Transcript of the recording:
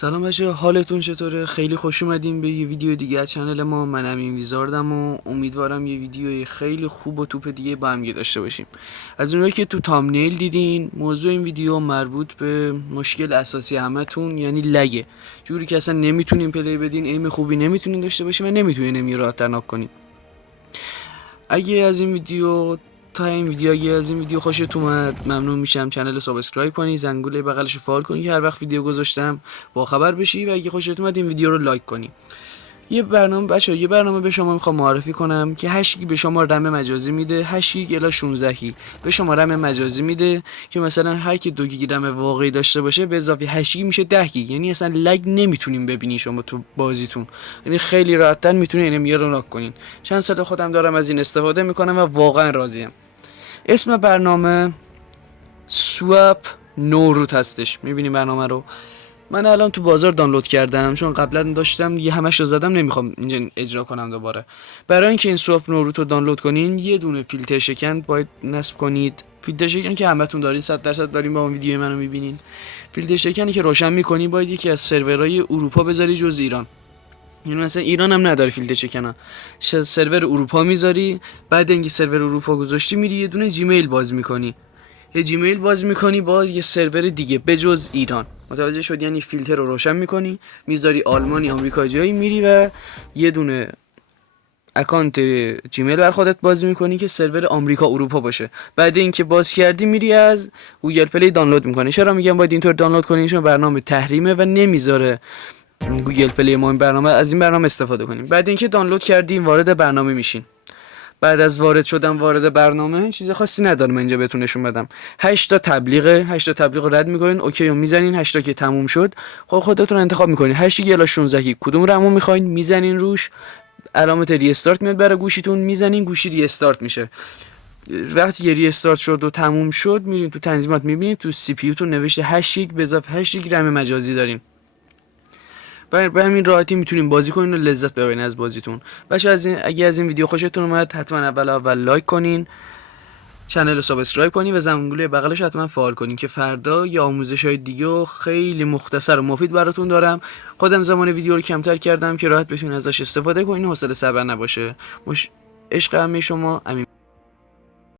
سلام بچه، حالتون چطوره؟ خیلی خوش اومدیم به یه ویدیو دیگه از چنل ما. من امین ویزاردم و امیدوارم یه ویدیوی خیلی خوب و توپ دیگه با هم داشته باشیم. از اونایی که تو تامنیل دیدین، موضوع این ویدیو مربوط به مشکل اساسی همتون، یعنی لگه. جوری که اصلا نمیتونین پلی بدین، ایم خوبی نمیتونین داشته باشین و نمیتونین امی راحت تر کنین. اگه از این ویدیو خوشت اومد، ممنون میشم چنل رو سابسکرایب کنی، زنگوله بغلش رو فعال کنی که هر وقت ویدیو گذاشتم با خبر بشی، و اگه خوشت اومد این ویدیو رو لایک کنی. یه برنامه به شما میخوام معرفی کنم که 8 گیگ به شما رم مجازی میده. 8 گیگ الی 16 گیگ به شما رم مجازی میده که مثلا هر کی 2 گیگ رم واقعی داشته باشه به اضافه 8 گیگ میشه 10 گیگ. یعنی اصلا لگ نمیتونین ببینین شما تو بازیتون، یعنی خیلی راحت‌تر میتونین اینو رو لاک کنین. چند سال خودم دارم از این استفاده میکنم و واقعا راضیم. اسم برنامه سواب نوروت هستش. میبینیم برنامه رو من الان تو بازار دانلود کردم، چون قبلا داشتم یه همش رو زدم، نمیخوام اینجا اجرا کنم دوباره. برای اینکه این سواب نوروت رو دانلود کنین یه دونه فیلتر شکن باید نصب کنید. فیلتر شکن که همتون دارین، 100% دارین با اون ویدیو منو میبینین. فیلتر شکنی که روشن میکنی باید یکی از سرورهای اروپا بذاری جز ایران. یعنی مثلا ایران هم نداره فیلتر شکن، سرور اروپا میذاری. بعد اینکه سرور اروپا گذاشتی میری یه دونه جیمیل باز میکنی، یه جیمیل باز میکنی با یه سرور دیگه بجز ایران. متوجه شد؟ یعنی فیلتر رو روشن میکنی، میذاری آلمانی، آمریکا، جایی میری و یه دونه اکانت جیمیل بر خودت باز میکنی که سرور آمریکا اروپا باشه. بعد اینکه باز کردی میری از گوگل پلی دانلود میکنی. چرا میگم باید اینطور دانلود کنی؟ چون برنامه تحریمه و نمیذاره گوگل پلی ما این برنامه استفاده کنیم. بعد اینکه دانلود کردیم وارد برنامه میشین. بعد از وارد برنامه چیز خاصی ندارم اینجا بهتون نشون بدم. 8 تا تبلیغ رو رد میکنین، اوکی رو میزنین. 8 تا که تموم شد خودتون انتخاب میکنین 8 گیگ الی 16 گیگ کدوم رمو میخواین، میزنین روش، علامت ری استارت میاد برای گوشیتون، میزنین، گوشی ری استارت میشه. وقتی که ری استارت شد و تموم شد میرین تو تنظیمات، میبینید تو سی پی یو تون نوشته 8 گیگ به اضافه 8 گیگ رم مجازی دارین. به همین راحتی میتونین بازی کنین و لذت ببرین از بازیتون. بچه اگه از این ویدیو خوشتون اومد حتما اول لایک کنین، چنل رو سابسکرایب کنین و زنگوله بغلش حتما فعال کنین که فردا یا آموزش‌های دیگه خیلی مختصر و مفید براتون دارم. خودم زمان ویدیو رو کمتر کردم که راحت بتونین ازش استفاده کنین، حوصله صبر نباشه. عشق همه شما، امین.